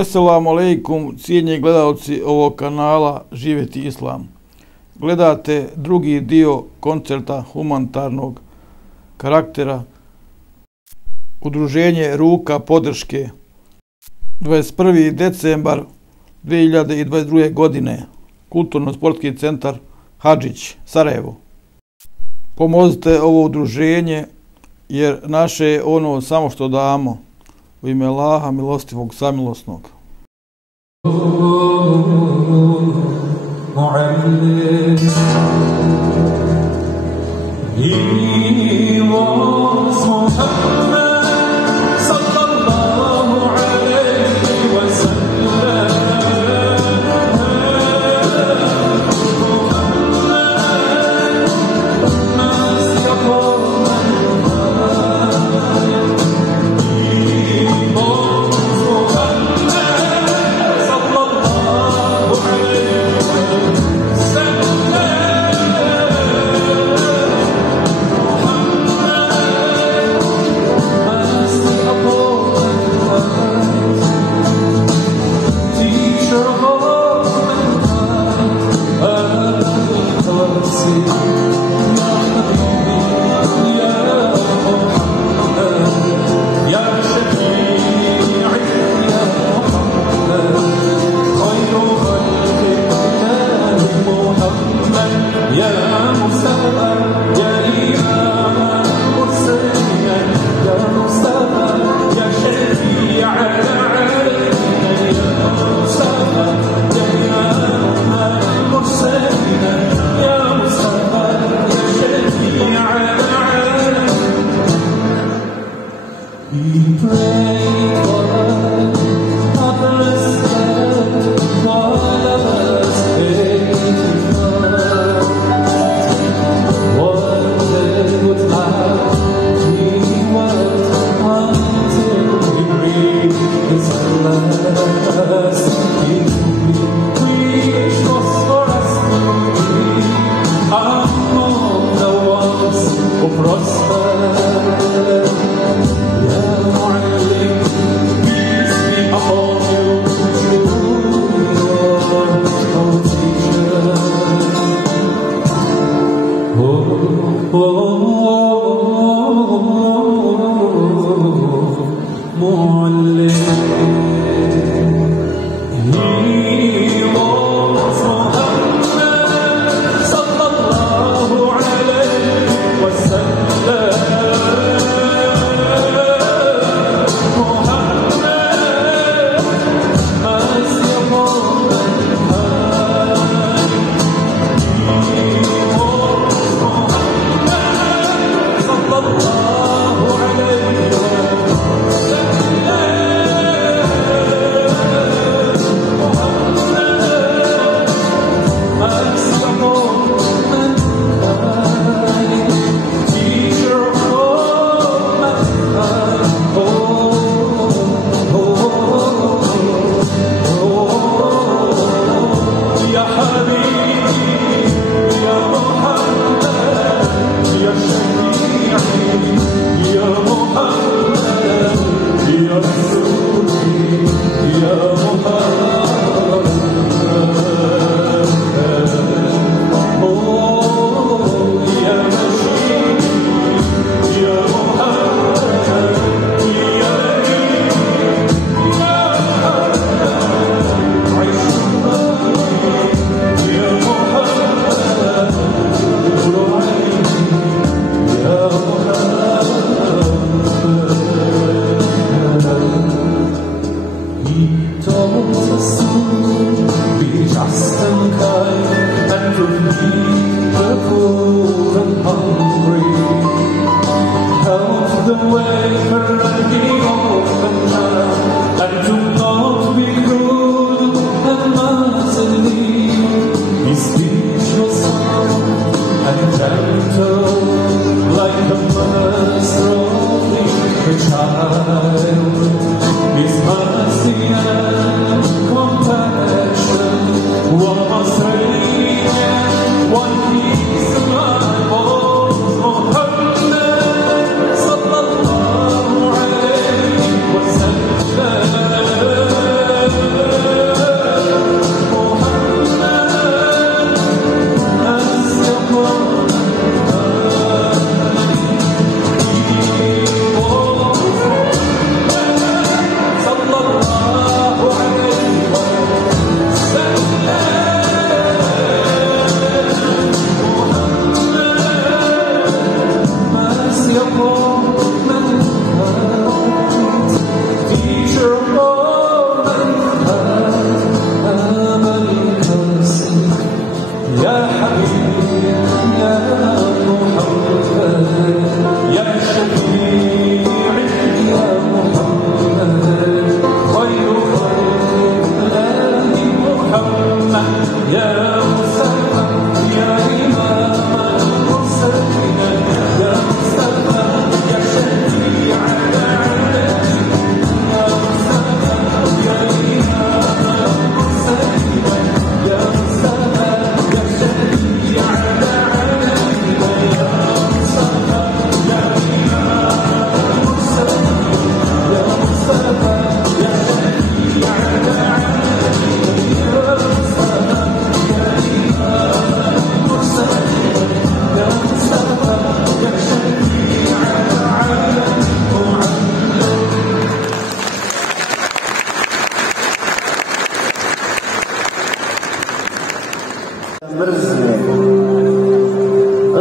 Esselamu alaikum, cijenjeni gledalci ovog kanala Živjeti Islam. Gledate drugi dio koncerta humanitarnog karaktera Udruženje Ruka podrške 21. decembar 2022. godine, Kulturno-sportski centar Hadžić, Sarajevo. Pomozite ovo udruženje jer naše je ono samo što damo. U ime Allaha milostivog samilosnog.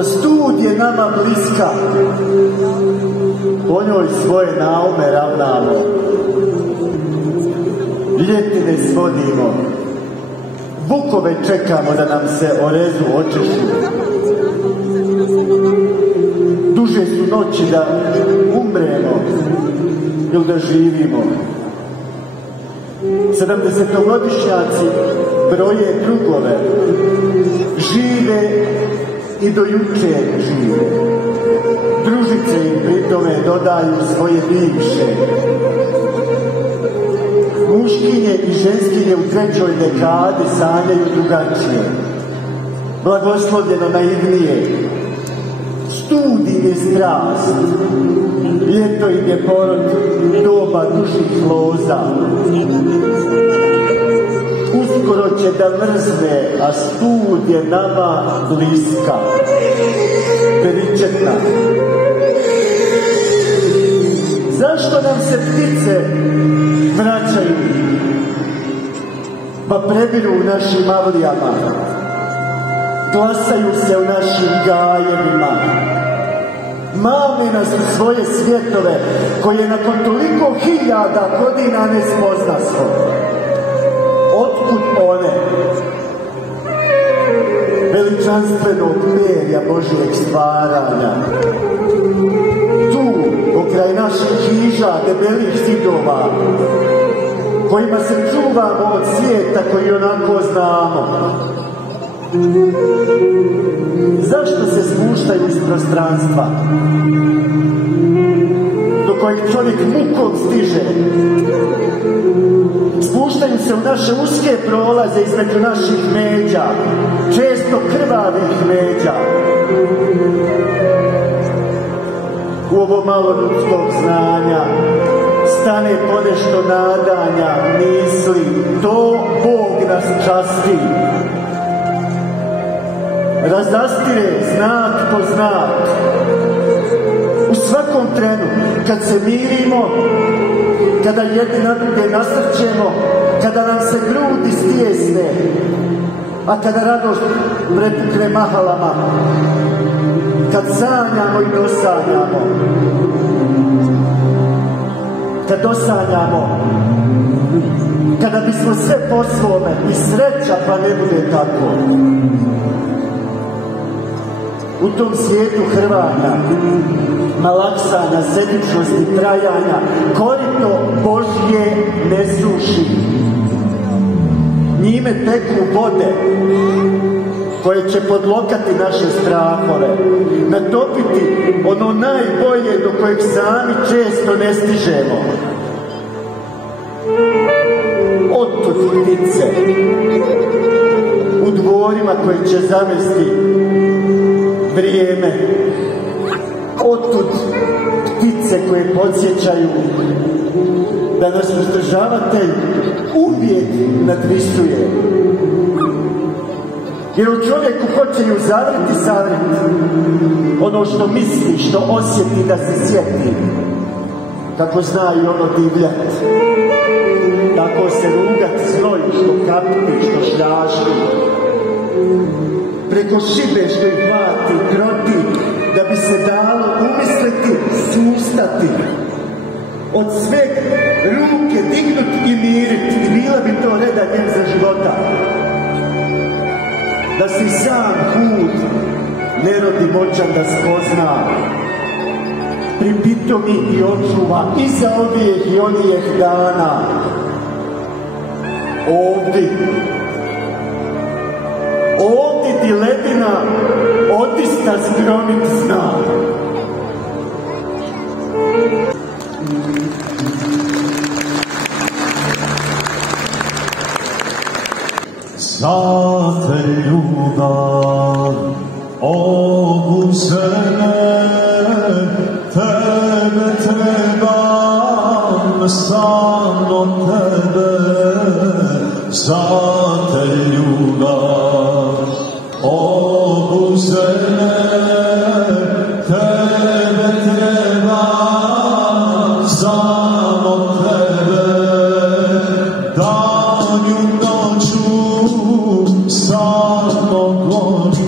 Stud je nama bliska, po njoj svoje naume ravnamo, ljetine svodimo, vukove čekamo da nam se o rezu očešu. Duže su noći da umremo ili da živimo. 70-godišnjaci broje drugove, žive i do juče žive. Družice im pritome dodaju svoje bivše. Muškinje i ženskinje u trećoj dekadi sanjaju drugačije, blagoslovljeno naivnije. Stud im je strast, ljeto im je porod doba dužih loza. Uskoro će da mrzne, a stud je nama bliska, peričetna. Zašto nam se ptice vraćaju, pa prebiru u našim avlijama, glasaju se u našim gajevima, mame nas u svoje svjetove, koje nakon toliko hiljada godina ne spoznasmo. Otkud one veličanstvenog perja Božijeg stvaranja? Tu, pokraj naših hiža, debelih zidova, kojima se čuvamo od svijeta koji onako znamo. Zašto se spuštaju iz prostranstva, do kojeg čovjek mukom stiže? Spuštaju se u naše uske prolaze između naših međa, često krvavih međa. U ovo malo ljudskog znanja stane ponešto nadanja, misli, to Bog nas časti. Razastire znak po znak. U svakom trenu, kad se mirimo, kada jedni na druge nasrćemo, kada nam se grudi stijesne, a kada radost prepukne mahalama, kad sanjamo i dosanjamo, kad dosanjamo, kada bismo sve po svome i sreća pa ne bude tako. U tom svijetu hrvanja, malaksanja, sebičnosti, trajanja, korito Božje ne suši. Njime teku vode koje će podlokati naše strahove, natopiti ono najbolje do kojeg sami često ne stižemo. Otud ptice u dvorima koje će zavesti vrijeme, otud ptice koje podsjećaju da nas uzdržavatelj uvijek nadvisuje. Jer u čovjeku hoće ju savriti ono što misli, što osjeti da se sjeti. Kako zna i ono divljat, tako se rugat znoju što kapiti, što šljaši. Preko šibe što ih hvati, kroti, da bi se dalo umisliti, sustati. Od sveg ruke dignut i mirit, i bila bi to reda njem za života. Da si sam hud ne rodi moćan da spozna, pripitomi i očuva i za ovijeh i onijeh dana. Ovdje ti ledina odista skromit zna. Znate ljubav ovu zemlje, tebe trebam, samo tebe. Znate ljubav ovu zemlje, tebe trebam, samo tebe. Danju noću samo govorite,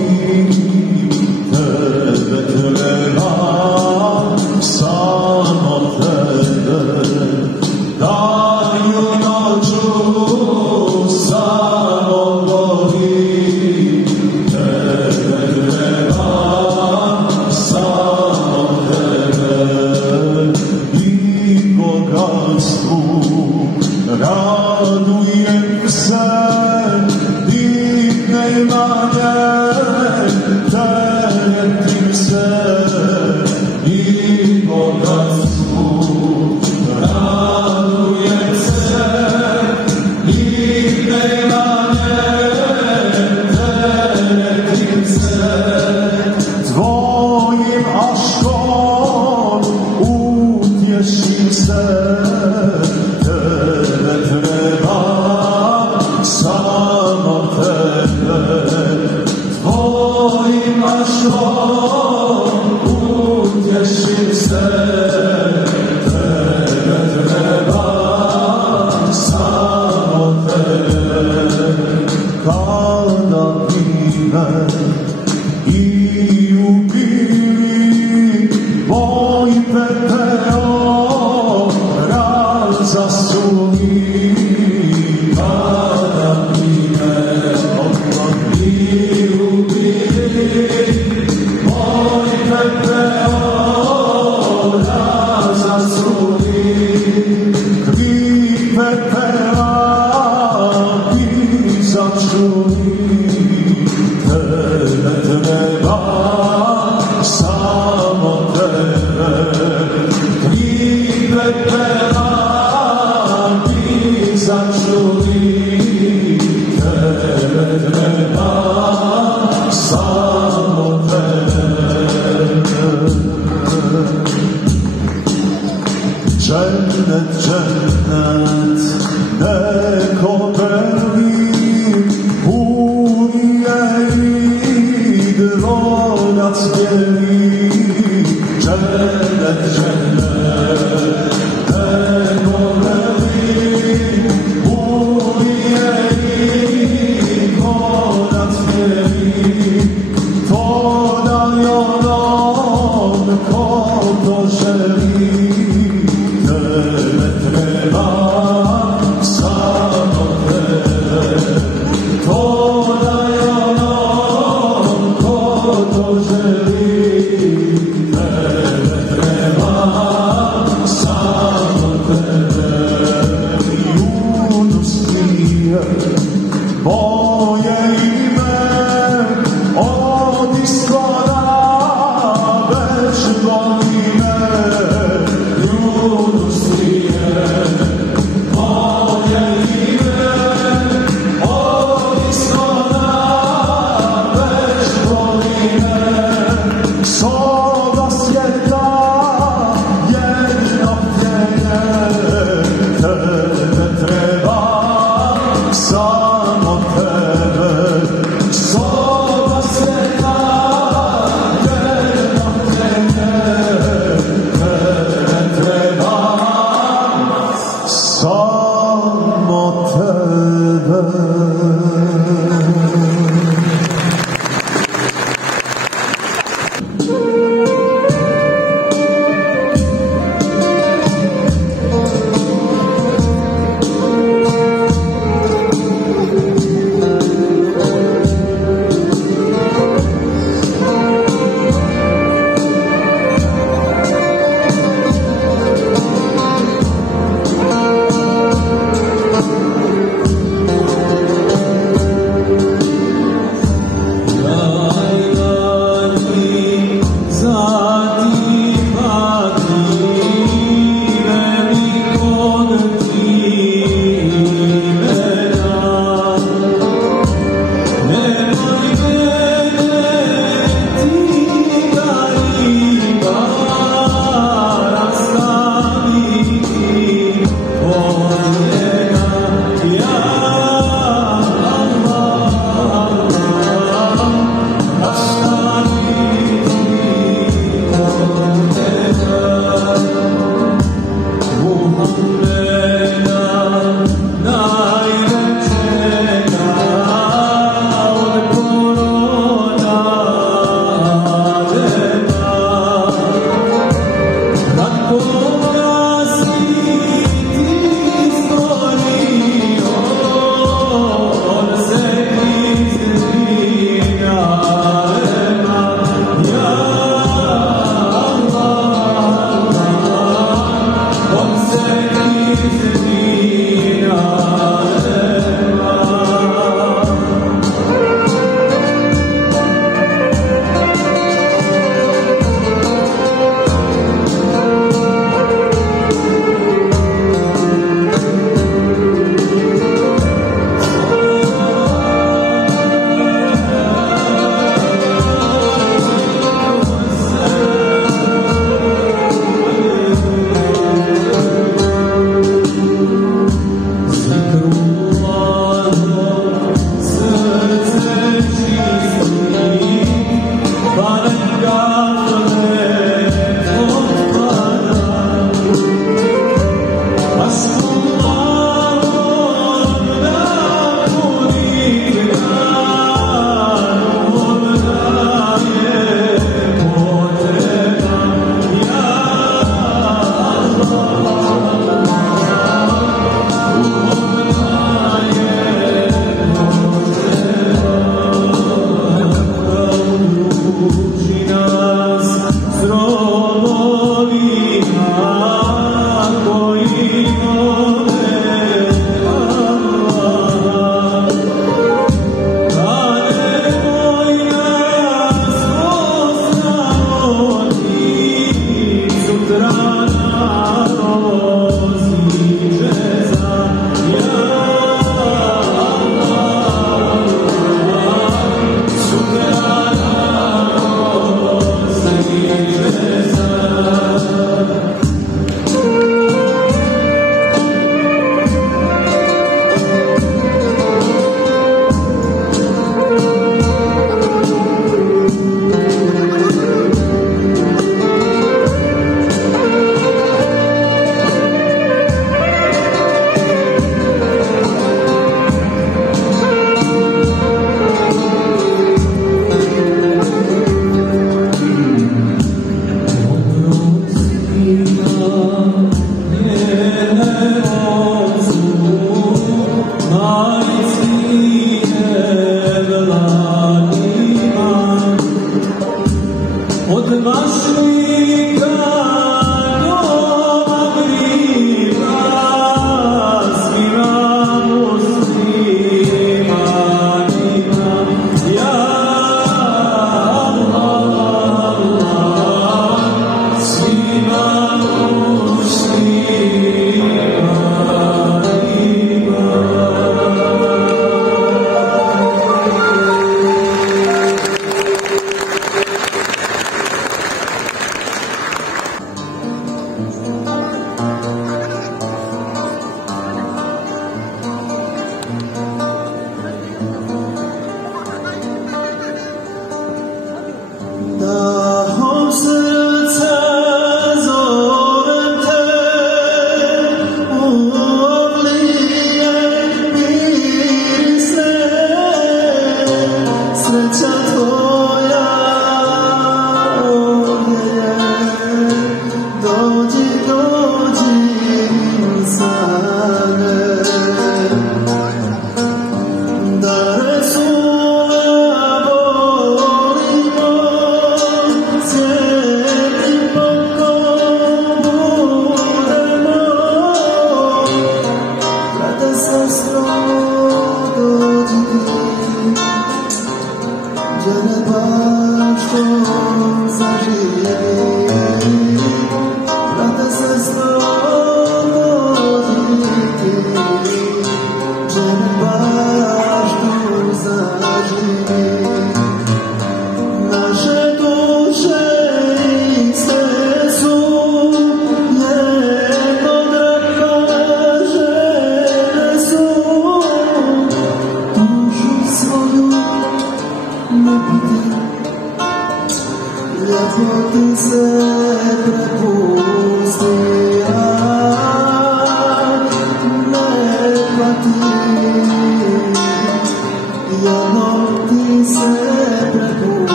Yeah.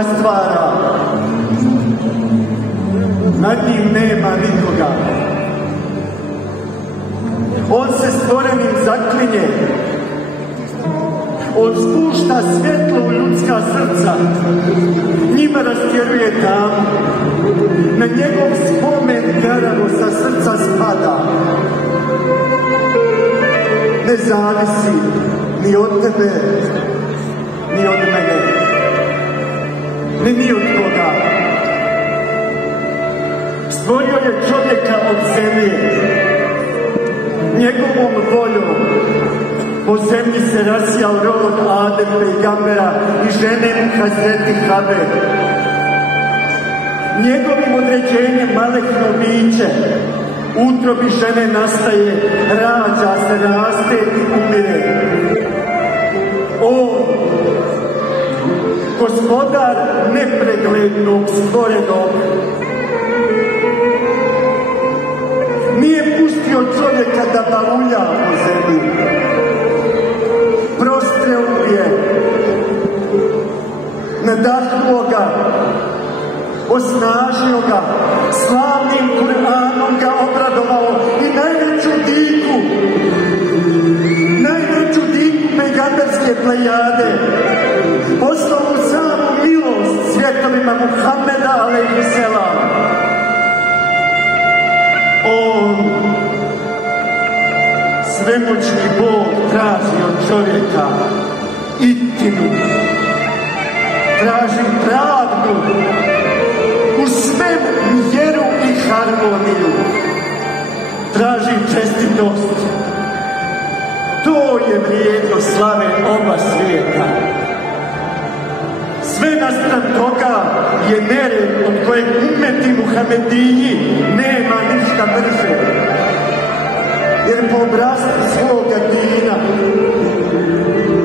rastvara. Nad njim nema nikoga. On se stvorenim zaklinje. On spušta svjetlo u ljudska srca. Njima rastjeruje tamu. Na njegov spomen garavo sa srca spada. Ne zavisi ni od tebe, ni od mene, ni od koga. Stvorio je čovjeka od zemlje. Njegovom voljom po zemlji se rasijao rod Adem pejgambera i žene Hazreti Have. Njegovim određenjem malehno biće u utrobi žene nastaje, rađa se, raste i umire. On, gospodar nepreglednog stvorenog, nije pustio čovjeka da baulja po zemlji. Prostreo je, nadahnuo ga, osnažio ga, slavnim Kur'anom ga obradovao i najveću diku pejgamberske plejade, poslao mu samu milost svjetovima Muhammeda alejhiselam. On, svemoćni Bog, traži od čovjeka istinu, traži pravdu, u svemu mjeru i harmoniju, traži čestitost. To je vrijedno slave oba svijeta. Sve naspram toga je nered od kojeg umeti Muhamediji nema ništa brže. Jer po obrasku svoga dina,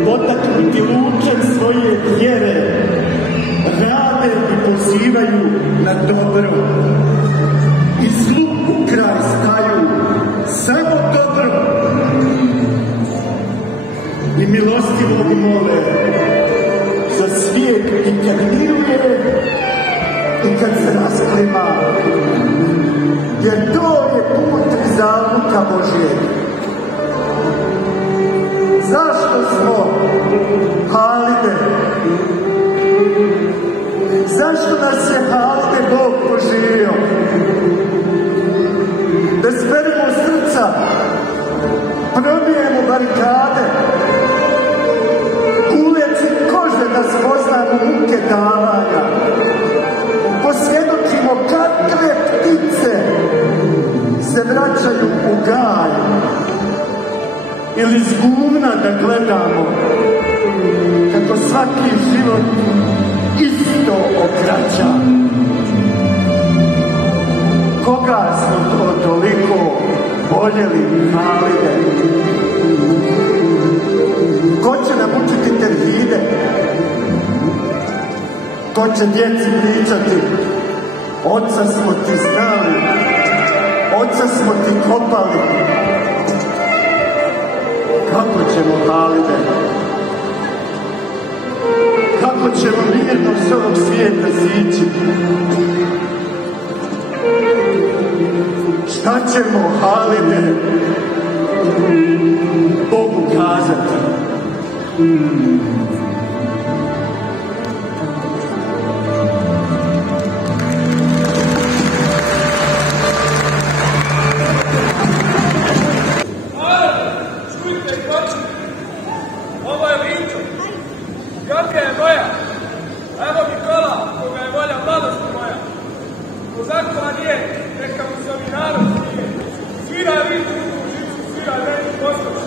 potaknuti lučem svoje vjere, rade i pozivaju na dobro. I zlu u kraj staju samo dobro. I milostivog mole za svijet i kad miruje i kad se rasklima. Jer to je put rizalnika Božijeg. Zašto smo Halide? Zašto nas je Halide Bog poživio? Da speremo srca, probijemo barikade, uleci kože da spoznamo muke davanja, posvjedočimo kakve ptice se vraćaju u gaj, ili z guvna da gledamo kako svaki život isto okraća. Koga smo to toliko voljeli, Halide? Ko će nam učiti tevhide? Ko će djeci pričati? Oca smo ti znali, oca smo ti kopali. Kako ćemo, Halide? Kako ćemo mirno s ovog svijeta zići? Šta ćemo, Halide, Bogu kazati? Ovo je Vinčo. Joke je moja. Evo Nikola, koga je volja mladosti moja. Kozakova nije, neka mu se ovi narod smije. Svira Vinču u žicu, svira Vinču posluša.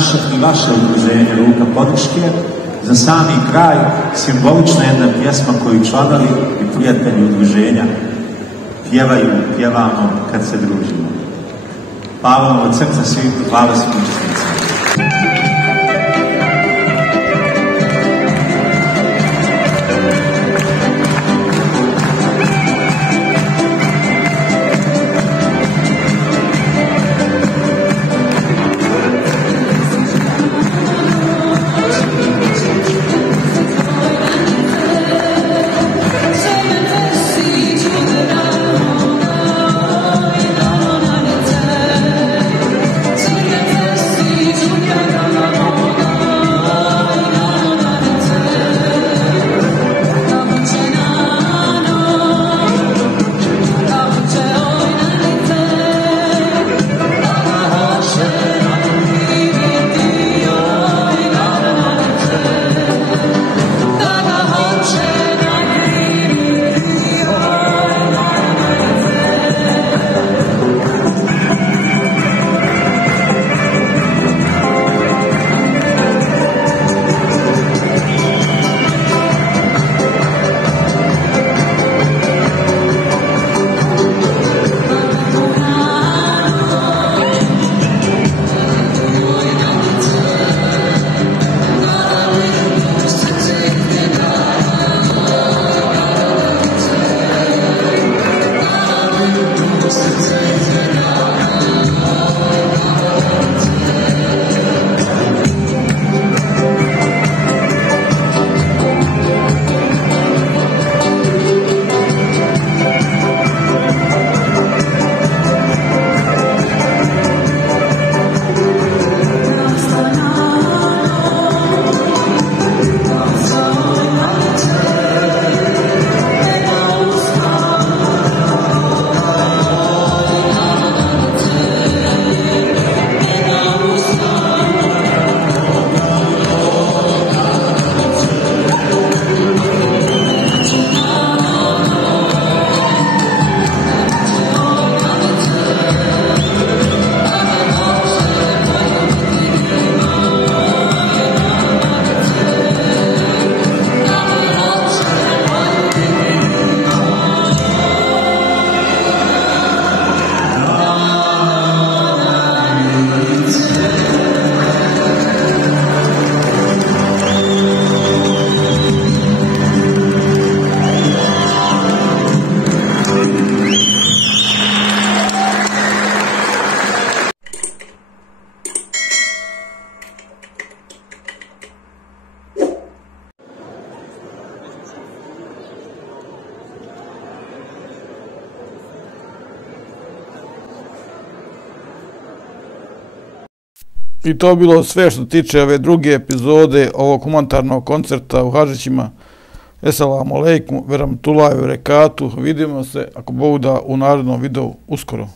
naše i vaše udruženje Ruka podrške. Za sami kraj, simbolična jedna pjesma koju članovi i prijatelji udruženja pjevamo kad se družimo. Hvala vam od srca svih, hvala svim učesnicima. I to bilo sve što tiče ove druge epizode ovog humanitarnog koncerta u Hadžićima. Eselamu alejkum, verahmetullahi ve berekatuh. Vidimo se, ako Bog da, u narednom videu uskoro.